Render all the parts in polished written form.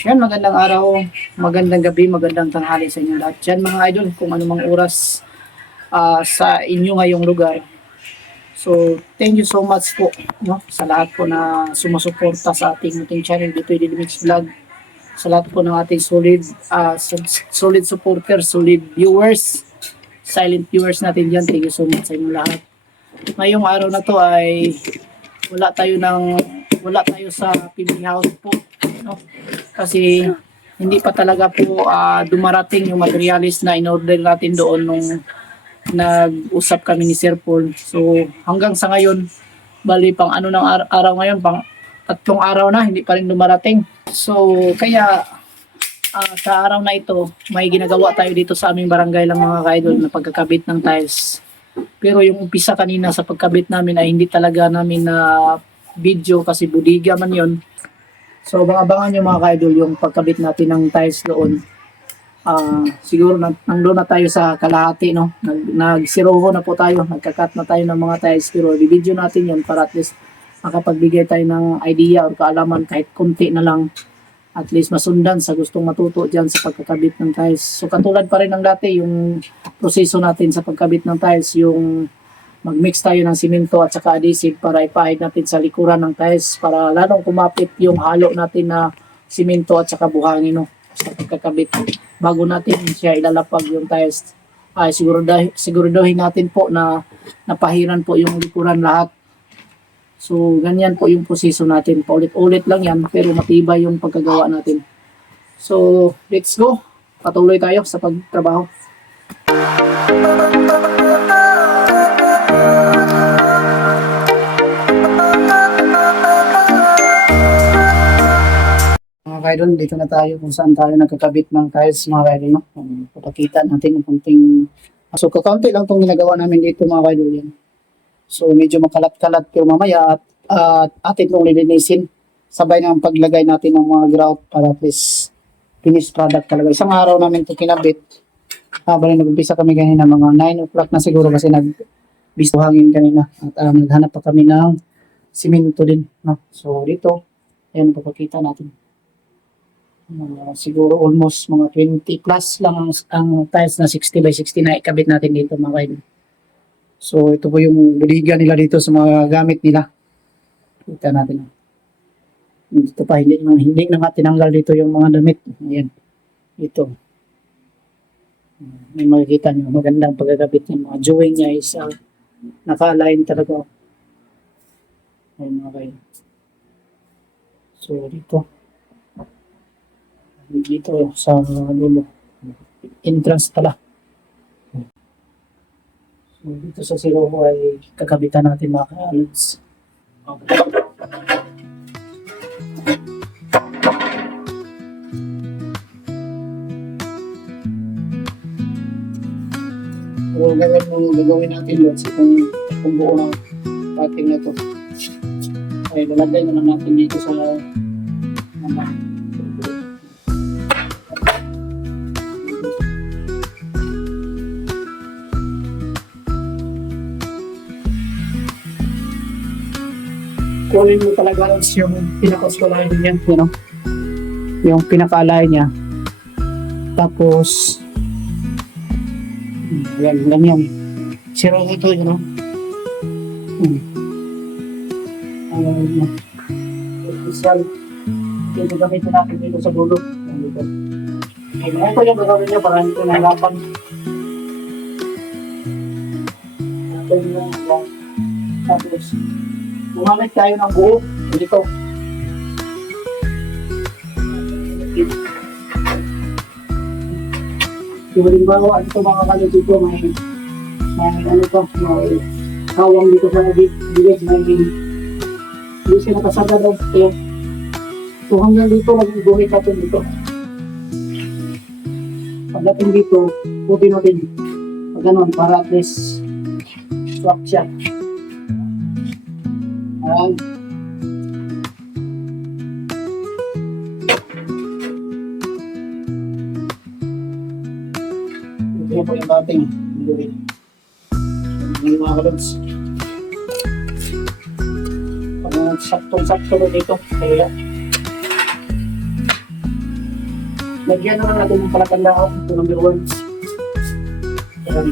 Yan, magandang araw, magandang gabi, magandang tanghali sa inyo lahat. Yan mga idol, kung anumang oras sa inyo ngayong lugar. So, thank you so much po, no, sa lahat po na sumusuporta sa ating channel dito, Idilmix Vlog. Sa lahat po ng ating solid supporters, solid viewers, silent viewers natin dyan. Thank you so much sa inyo lahat. Ngayong araw na to ay wala tayo sa PB House po, no? Kasi hindi pa talaga po dumarating yung materialis na in-order natin doon nung nag-usap kami ni Sir Paul. So hanggang sa ngayon, bali pang ano ng araw ngayon, pang 3 araw na hindi pa rin dumarating. So kaya sa araw na ito, may ginagawa tayo dito sa aming barangay lang mga ka-idol na pagkakabit ng tiles. Pero yung umpisa kanina sa pagkabit namin ay hindi talaga namin na video kasi budiga man yon. So abangan nyo mga ka-idol yung pagkabit natin ng tiles doon. Siguro nandun na tayo sa kalahati, no? Nagsiroho na po tayo, nagkakat na tayo ng mga tiles, pero i-video natin yun para at least makapagbigay tayo ng idea o kaalaman kahit konti na lang, at least masundan sa gustong matuto dyan sa pagkakabit ng tiles. So katulad pa rin ng dati, yung proseso natin sa pagkabit ng tiles, yung mag-mix tayo ng simento at saka adhesive para ipahid natin sa likuran ng tiles para lalong kumapit yung halo natin na simento at saka buhangin, no, sa pagkakabit. Bago natin siya ilalapag yung tiles, ay siguraduhin natin po na napahiran po yung likuran lahat. So ganyan po yung proseso natin. Paulit-ulit lang yan pero matibay yung pagkagawa natin. So let's go. Patuloy tayo sa pagtrabaho. Mga kaidol, dito na tayo kung saan tayo nagkakabit ng tiles mga kaidol, no? Papakita natin yung konting kakaunti lang itong ginagawa namin dito mga kaidol yan. So medyo makalat-kalat pero mamaya at atin itong lilinisin sabay ng paglagay natin ng mga grout para at least finished product talaga. Isang araw namin ito kinabit. Bali nag-umpisa kami kanina mga 9 o'clock na siguro kasi nagbisto hangin kanina at naghanap pa kami ng simento din, no? So dito, ayan papakita natin. Siguro almost mga 20 plus lang ang tiles na 60 by 60 na ikabit natin dito mga kaidol. So ito po yung buliga nila dito sa mga gamit nila. Kita natin. Dito pa hindi na nga tinanggal dito yung mga damit. Ayan. Ito. May makikita nyo magandang pagkakabit ng mga join niya is naka-align talaga. Ayan mga kayo. So dito sa dulo entrance pala. So, dito sa Siroho ay kakabitan natin mga ka-alods. So, gagawin natin lods kung buo ng pating na ito. Ay, lalagay na lang natin dito sa kunin mo talaga yung pinaka-skulay niya, you know? Yung pinaka-alay niya. Tapos ganyan. Siro ito, you know? Isang dito gamitin natin dito sa dulo. Ito yung gagawin niya para hindi ko nahirapan. Tapos gumamit tayo ng buo dito. Yung halimbawa, ito mga kalod dito, may ano pa, may kawang dito sa gilid, may hindi siya nakasada daw. So hanggang dito, mag-guhit natin dito. Pagdating dito, puti natin pag ganun, para at least swak siya. Ayan. Ito po yung dating gawin. Yung mga kalods. Pag saktong-sakto dito, kaya Lagyan na lang natin ng palatandaan. Ito number 1. Ayan.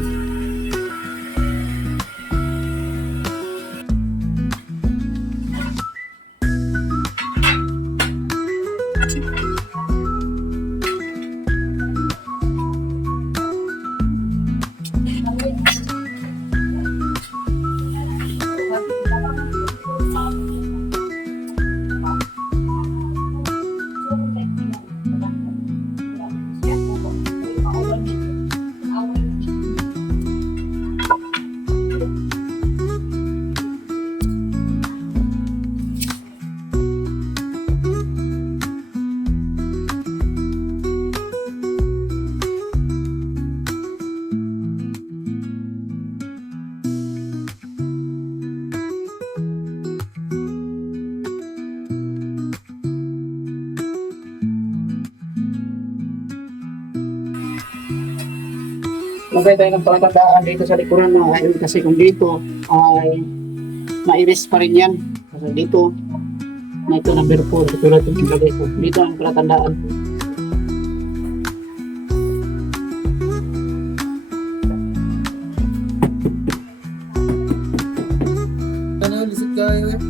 Magay tayo ng palatandaan dito sa likuran mga idol, kasi kung dito ay ma-erase pa rin yan. Kasi dito, na ito number 4, katulad yung ilagay ko. Dito ang palatandaan. Ano, lisod kayo eh.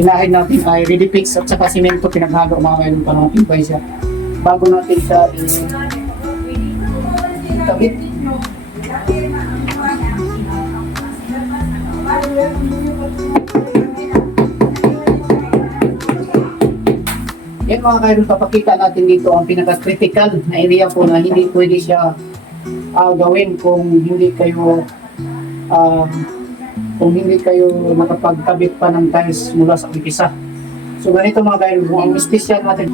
Pinahin natin ay ready fix at saka simento, pinaghalo mga idol para matibay siya. Bago natin siya ikabit. Yan mga kaidol, papakita natin dito ang pinaka-critical na area po na hindi pwede siya gawin kung hindi kayo nakapagkabit pa ng tiles mula sa umpisa. So ganito mga kaidol, kung ang special natin,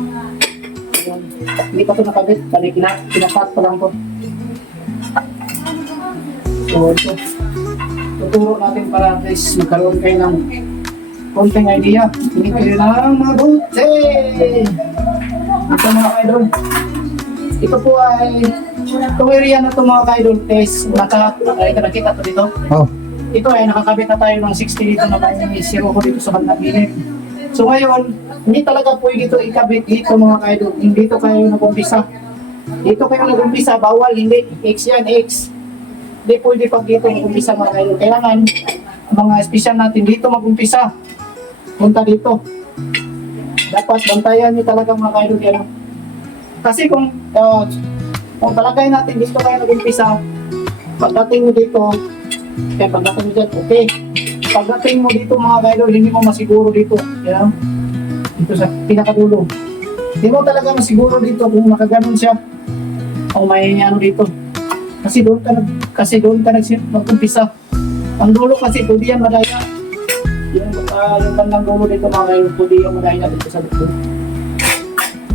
hindi pa ito nakabit, pinakat pa lang po. So ito, tuturo natin para at least magkaroon kayo ng konting idea. Hindi kayo lang mabuti. Ito mga kaidol, ito po ay itong area na ito mga kaidol is nakakita ito dito. Oh. Ito ay nakakabit na tayo ng 60 dito na may zero ko dito sa bandang gilid. So ngayon, hindi talaga pwede ito ikabit dito mga kaidol. Hindi dito kayo nag-umpisa. Dito kayo nag-umpisa, bawal, hindi. X yan, X. Hindi pwede pag dito nag-umpisa mga kaidol. Kailangan, mga special natin dito mag-umpisa. Punta dito. Dapat bantayan nyo talaga mga kaidol yan. Kasi kung palagay natin dito kayo nag-umpisa, pagdating mo dito, kaya pagdating mo dyan, okay. Pagdating mo dito mga kaidol, hindi mo masiguro dito. Yan. Dito sa pinakadulo. Hindi mo talaga masiguro dito kung nakaganon siya. Kung may ano dito. Kasi doon ka nag-umpisa. Ang dulo kasi, pwede yan madaya. Yung bandang dulo dito mga kaidol, pwede yung madaya dito sa dulo.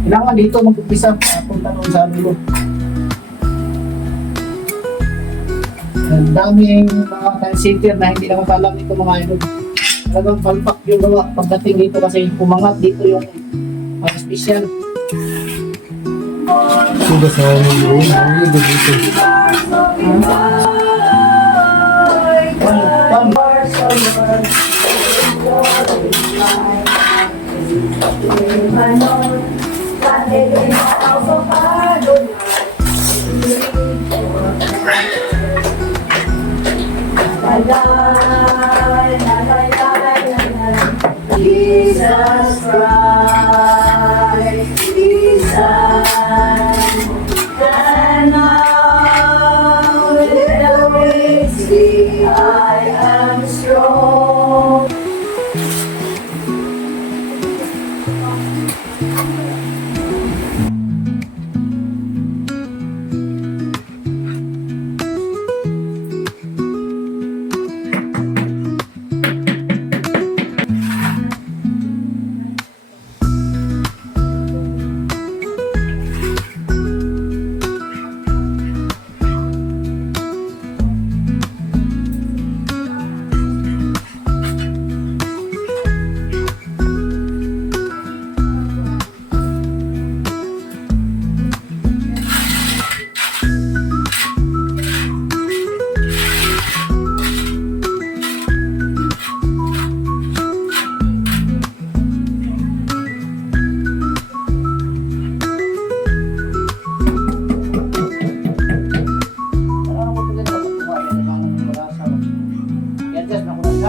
Kailangan dito mag-umpisa. Punta doon sa dulo. Ang daming mga time-center na hindi naman alam nito mga idol. Talagang palpak yung gawa pagdating dito kasi pumangat dito yung mga special. Suga sa yung ang ligo dito. Jesus Christ, Jesus, and now the weak see I am strong.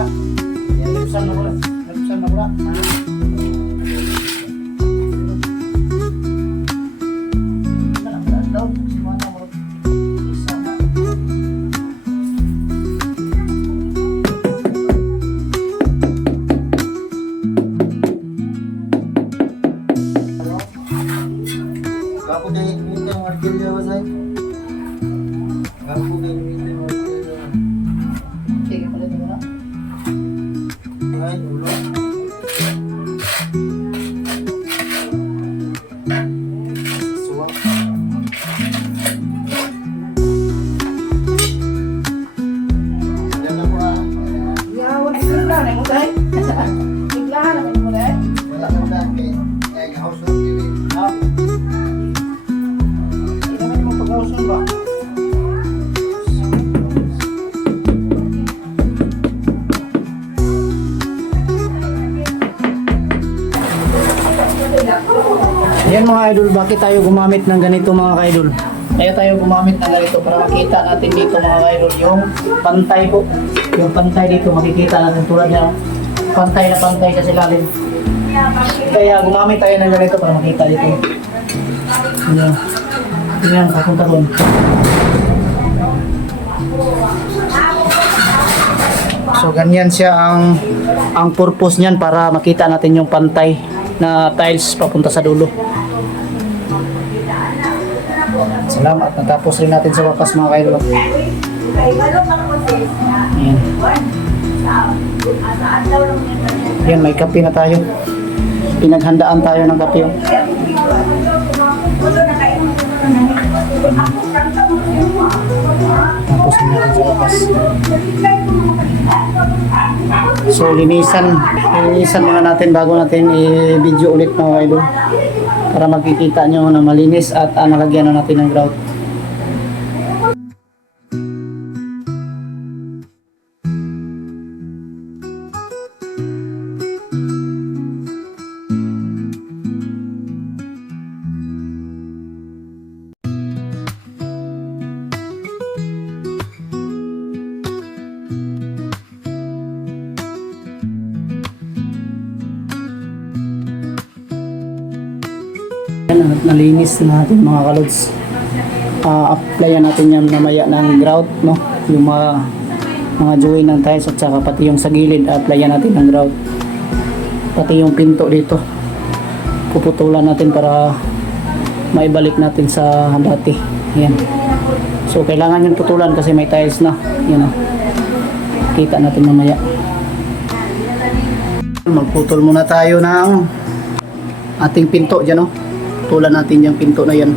na. Lipsan na pula. Lipsan na pula. Kapo kayo yung ng arkelya ba sa'yo? Kapo kayo yung ng arkelya. Sige, pala ito na. Ay, ulo. Suwa. Yan na po ah. Yawan ito na. Ano mo tayo? Biglahan naman mo tayo. Wala ka na kay house of living. Hindi naman mo pag-hausan ba? Yan mga idol, bakit tayo gumamit ng ganito mga idol? Kaya tayo gumamit ng ganito para makita natin dito mga idol yung pantay po. Yung pantay dito makikita natin tulad niya. Pantay na pantay sa silalim. Kaya gumamit tayo ng ganito para makita dito. Yan. Yan, papunta doon. So ganyan siya ang purpose niyan para makita natin yung pantay na tiles papunta sa dulo. Salamat, natapos rin natin sa wakas mga kaidol. Ayan. Ayan, may kape na tayo. Pinaghandaan tayo ng kape. Tapos rin natin sa wakas. So linisan muna natin bago natin i-video ulit mga idol para makikita nyo na malinis at nalagyan na natin ng grout. At nalinis na natin mga kalods. Applyan natin yan mamaya ng grout, no? Yung mga join ng tiles at saka pati yung sa gilid, applyan natin ng grout. Pati yung pinto dito puputulan natin para maibalik natin sa dati. Yan. So kailangan yung putulan kasi may tiles na. Yan, kita natin mamaya. Magputol muna tayo ng ating pinto dyan, no? Tulan natin yung pinto na yan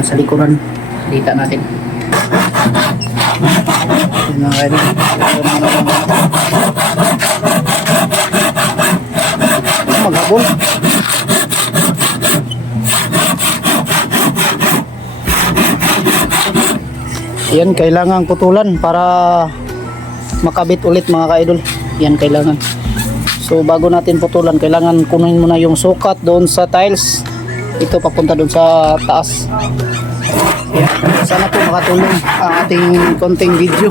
sa likuran. Kita natin. Yan na kayo. Maghabol. Yan, kailangan putulan para makabit ulit mga ka-idol. Yan, kailangan. So bago natin putulan, kailangan kunin muna yung sukat doon sa tiles. Ito papunta doon sa taas. Yan. Sana po makatulong ang ating konting video.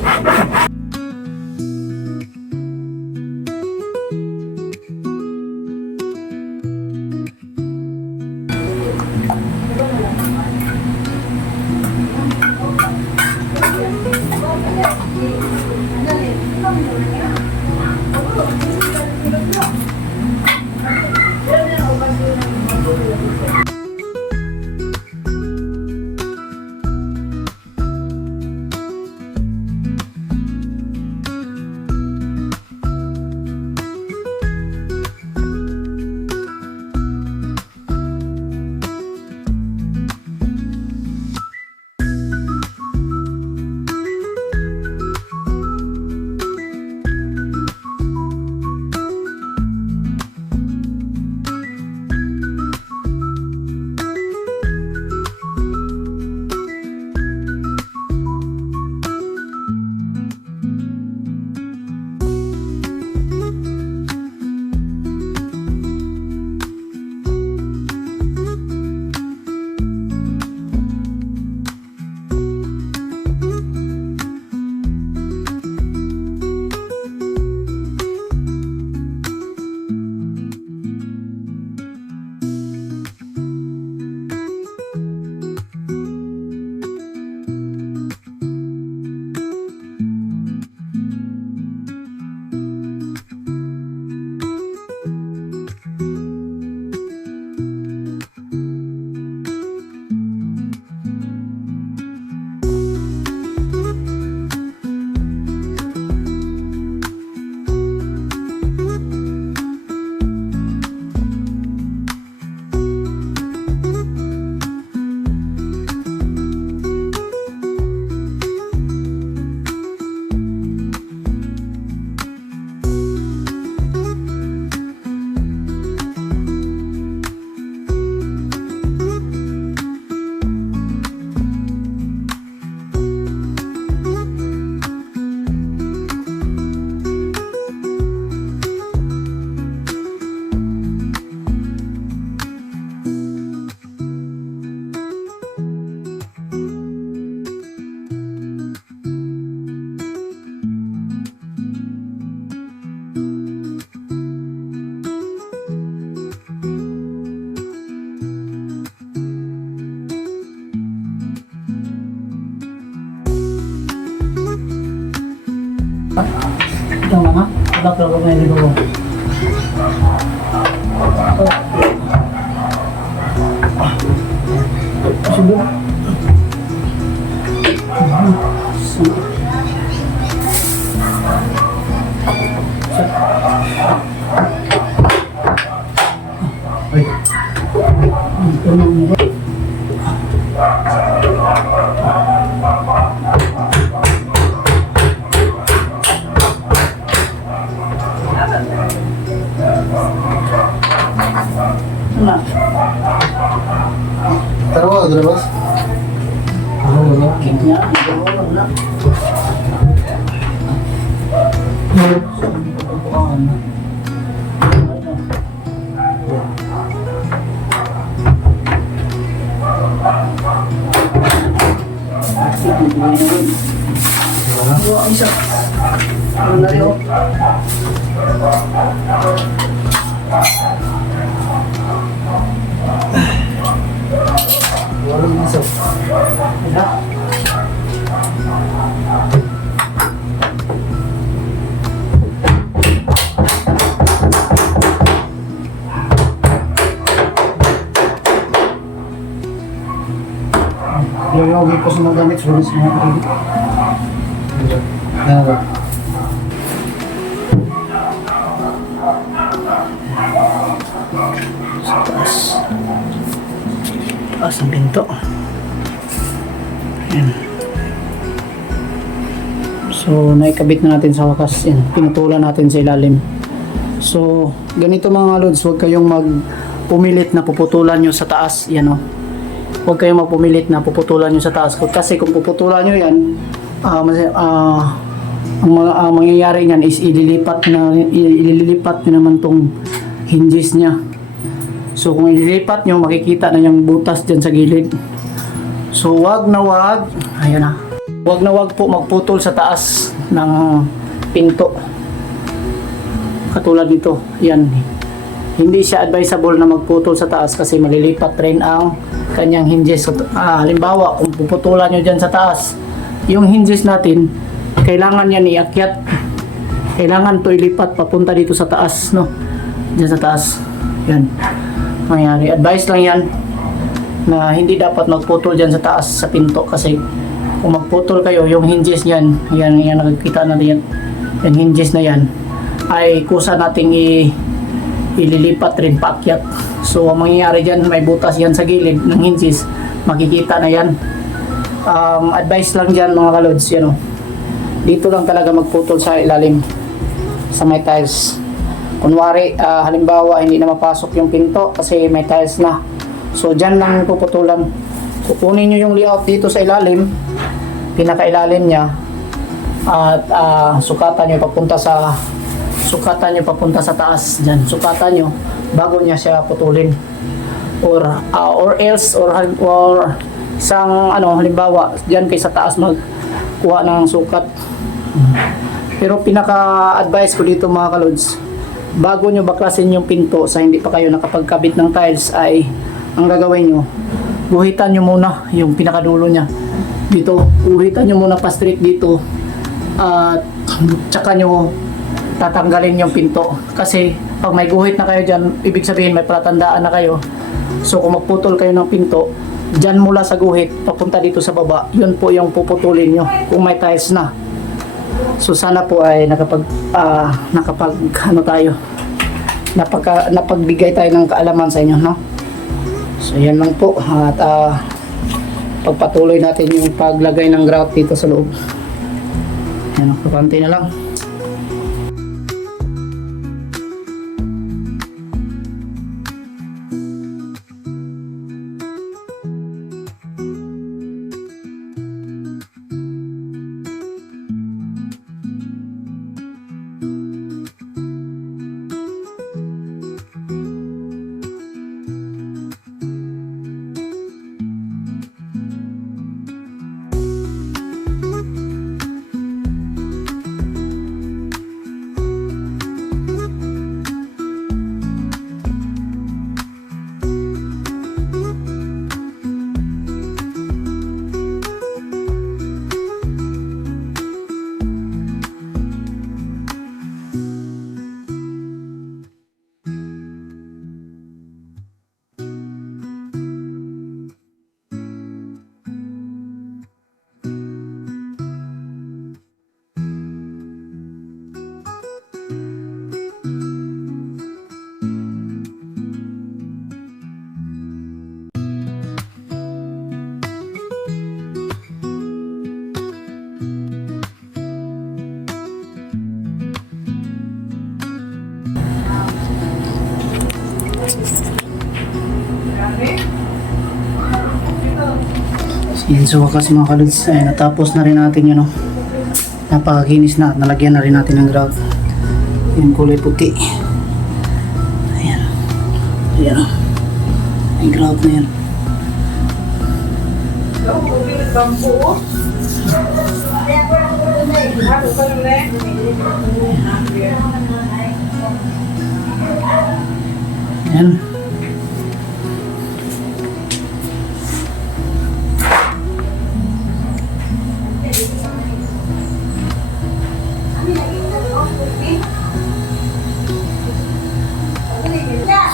Ito na nga. Ito ko ngayon dito ko. Sige. Ay, Ano? tara mo, boss. Ano? Kanya. Wala. Isa. Ano na yun? Walang isa. Wala. Lagi ko sa mga gamit, sulit sa mga gamit. Ano ba? Taas ang pinto. Ayan. So, naikabit na natin sa wakas. Yan. Pinutulan natin sa ilalim. So, ganito mga lods, huwag kayong magpumilit na puputulan nyo sa taas. Yan o. Huwag kayong magpumilit na puputulan nyo sa taas. Kasi kung puputulan nyo yan, ang mangyayari niyan is ililipat nyo naman tong hinges niya. So kung ililipat nyo, makikita na yung butas dyan sa gilid. So wag na wag, ayan na. Wag na wag po magputol sa taas ng pinto. Katulad nito, yan. Hindi siya advisable na magputol sa taas kasi malilipat rin ang kanyang hinges. So, halimbawa, kung puputulan nyo dyan sa taas, yung hinges natin, kailangan yan iakyat. Kailangan to ilipat papunta dito sa taas, no? Dyan sa taas. Yan. Mangyari. Advice lang yan na hindi dapat magputol dyan sa taas sa pinto kasi kung magputol kayo, yung hinges yan, yan nakikita natin yan, yung hinges na yan, ay kusa nating ililipat rin paakyat. So, ang mangyayari dyan, may butas yan sa gilid ng hinges, makikita na yan. Advice lang dyan mga kalods, yan o. Dito lang talaga magputol sa ilalim, sa may tiles. Kunwari, halimbawa, hindi na mapasok yung pinto kasi may tiles na. So, dyan lang puputulan. Kukunin nyo yung layout dito sa ilalim, pinakailalim niya, at sukatan nyo papunta sa taas. Dyan, sukatan nyo bago niya siya putulin. Or isang halimbawa, dyan kay sa taas magkuha ng sukat. Pero pinaka-advice ko dito mga kalods, bago nyo baklasin yung pinto sa hindi pa kayo nakapagkabit ng tiles ay ang gagawin nyo, guhitan nyo muna yung pinakadulo nya dito, guhitan nyo muna pa straight dito at tsaka nyo tatanggalin yung pinto kasi pag may guhit na kayo dyan, ibig sabihin may palatandaan na kayo. So kung magputol kayo ng pinto dyan mula sa guhit papunta dito sa baba, yun po yung puputulin nyo kung may tiles na. So sana po ay napagbigay tayo ng kaalaman sa inyo, no? So yan lang po at pagpatuloy natin yung paglagay ng grout dito sa loob. Yan, kapanti na lang. Yan, so wakas mga kalods, ay natapos na rin natin yun, no? Napakakinis na at nalagyan na rin natin ng grout. Yung kulay puti. Ayan. Ayan, oh. Yung grout na yan. Ayan.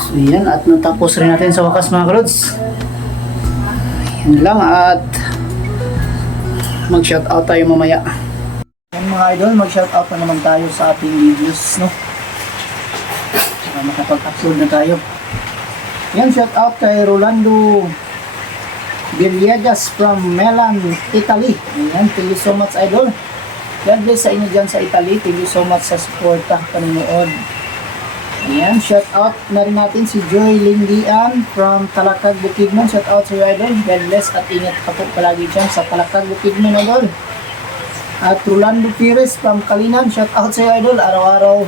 So yan, at natapos rin natin sa wakas mga kalods. Yan lang, at mag-shoutout tayo mamaya. Yan mga idol, mag-shoutout na naman tayo sa ating videos, no? Para makapag-upload na tayo. Yan, shoutout kay Rolando Villegas from Milan, Italy. Yan, thank you so much idol. God bless sa inyo dyan sa Italy. Thank you so much sa suporta, panonood. Ayan, shout out na rin natin si Joy Lindian from Talakag, Bukidnon. Shout out sa iyo idol. God bless at ingat ka po palagi dyan sa Talakag, Bukidnon idol. At Rolando Pires from Kalinan. Shout out sa iyo idol. Araw-araw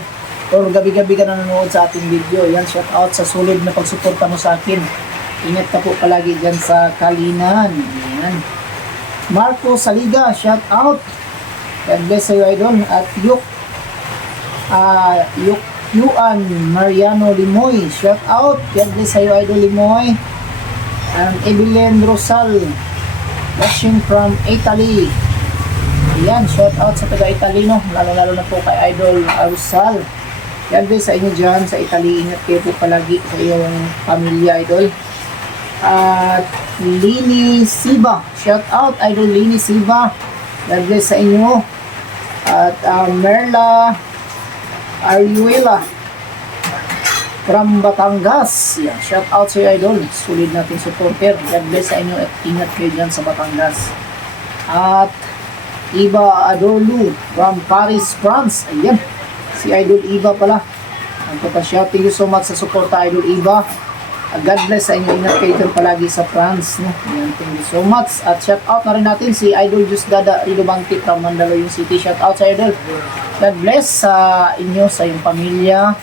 or gabi-gabi ka nanonood sa ating video. Ayan, shout out sa solid na pagsuporta mo sa akin. Ingat ka po palagi dyan sa Kalinan. Ayan. Marco Saliga, shout out. God bless sa iyo idol. At Yuan Mariano Limoy, shout out. God bless sa iyo idol Limoy. And Evelyn Rosal, watching from Italy. Yan, shout out sa taga Italy, no? Lalo na po kay idol Rosal. God bless sa inyo dyan sa Italy. Ingat kayo po palagi sa iyong pamilya idol. At Lini Siba, shout out idol Lini Siba. God bless sa inyo. At Merla Ariuela from Batangas. Yeah, shout out sa iyo idol. Sulit natin supporter. God bless sa inyo at ingat kayo dyan sa Batangas. At Iba Adorlu from Paris, France. Ayan. Si Idol Iba pala. Ang papasya. Thank you so much sa suporta idol Iba. God bless sa inyo. Ingat kayo dyan palagi sa France. No? Ayan, thank you so much. At shout out na rin natin si Idol Jusdada Rilobangti from Mandaluyong City. Shout out sa idol. God bless sa inyo, sa iyong pamilya,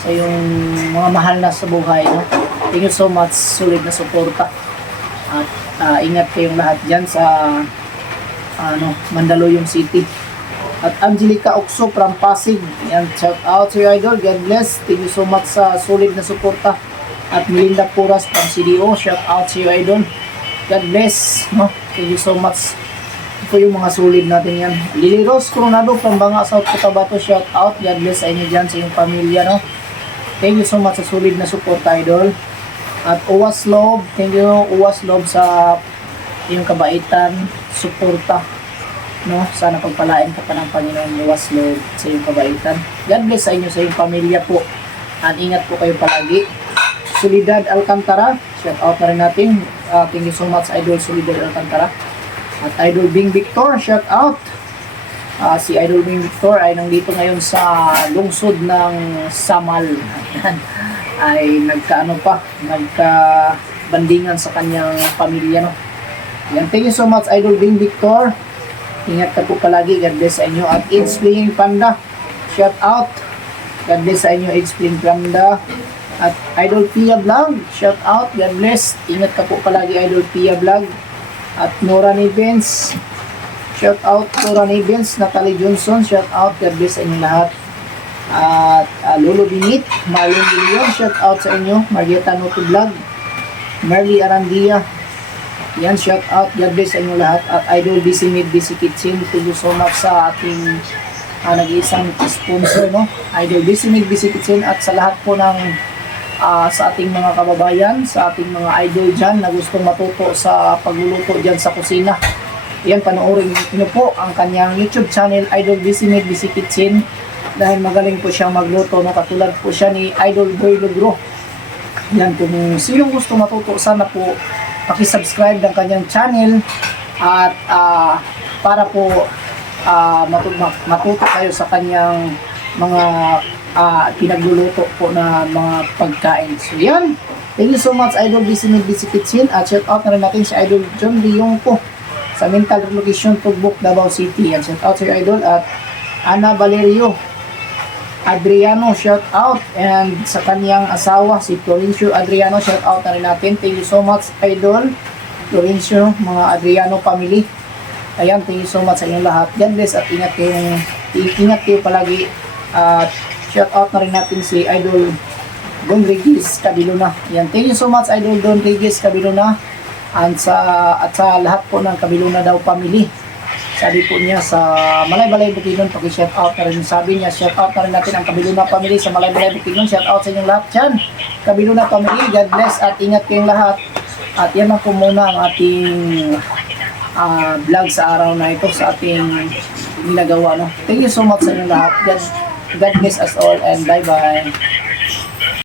sa iyong mga mahal na sa buhay. No? Thank you so much. Sulit na suporta. At ingat kayong lahat dyan sa Mandaluyong City. At Angelica Okso from Pasig. Ayan, shout out sa iyo idol. God bless. Thank you so much sa sulit na suporta. At Melinda Puras from CDO. Shout out sa iyo idol. God bless. No? Thank you so much. Ito yung mga solid natin yan. Lily Rose Coronado from Banga, South Cotabato. Shout out. God bless sa inyo dyan sa iyong pamilya. No? Thank you so much sa solid na support idol. At Uwas Love. Thank you Uwas Love sa iyong kabaitan, suporta. No? Sana pagpalain ka pa ng Panginoon Uwas Love sa iyong kabaitan. God bless sa inyo sa iyong pamilya po. At ingat po kayo palagi. Solidad Alcantara. Shout out na rin natin. Thank you so much idol Solidad Alcantara. At Idol Bing Victor, shout out. Si Idol Bing Victor ay nandito ngayon sa lungsod ng Samal. Ayan. Ay nagka-bandingan sa kanyang pamilya. No? Ayan. Thank you so much Idol Bing Victor. Ingat ka po palagi. God bless sa inyo. At It's Playing Panda, shout out. God bless sa inyo It's Playing Panda. At Idol Pia Vlog, shout out. God bless. Ingat ka po palagi Idol Pia Vlog. At Nora Nivens, shout out Nora Nivens. Natalie Johnson, shout out. God bless sa inyo lahat. At Lolo Binit, Marlon Billion, shout out sa inyo. Marieta Noto Vlog, Merly Arandia, yan, shout out. God bless sa inyo lahat. At Idol BC Mid, BC Kitchen, thank you so much sa ating nag-iisang sponsor, no? Idol BC Mid, BC Kitchen. At sa lahat po ng sa ating mga kababayan, sa ating mga idol dyan na gustong matuto sa pagluluto dyan sa kusina. Yan, panoorin niyo po ang kanyang YouTube channel, Idol BC Mid, BC Kitchen. Dahil magaling po siyang magluto, no? Katulad po siya ni Idol Boy Lugro. Yan, kung sinong gusto matuto, sana po pakisubscribe ng kanyang channel. At para po matuto kayo sa kanyang mga pinagluluto po na mga pagkain. So yan, Thank you so much, Idol BC Mid BC Kitchen. At shout out na rin natin si Idol John Leong po sa Mental Relocation Tugbok, Davao City. At shout out si Idol at Ana Valerio Adriano, shout out. And sa kanyang asawa, si Florencio Adriano, shout out na rin natin. Thank you so much, Idol Florencio, mga Adriano family. Ayan, thank you so much sa inyong lahat. God bless at ingat kayo palagi. At shout out na rin natin si Idol Don Regis Cabiluna. Ayan, thank you so much, Idol Don Regis Cabiluna. At sa lahat po ng Cabiluna daw family. Sabi po niya sa Malay-Balay Bukidnon, paki-shout out na rin. Sabi niya, shout out na rin natin ang Cabiluna family sa Malay-Balay Bukidnon. Shout out sa inyong lahat dyan. Cabiluna family, God bless at ingat kayong lahat. At yan lang po muna ang ating vlog sa araw na ito, sa ating ginagawa. No? Thank you so much sa inyong lahat. God bless us all and bye-bye.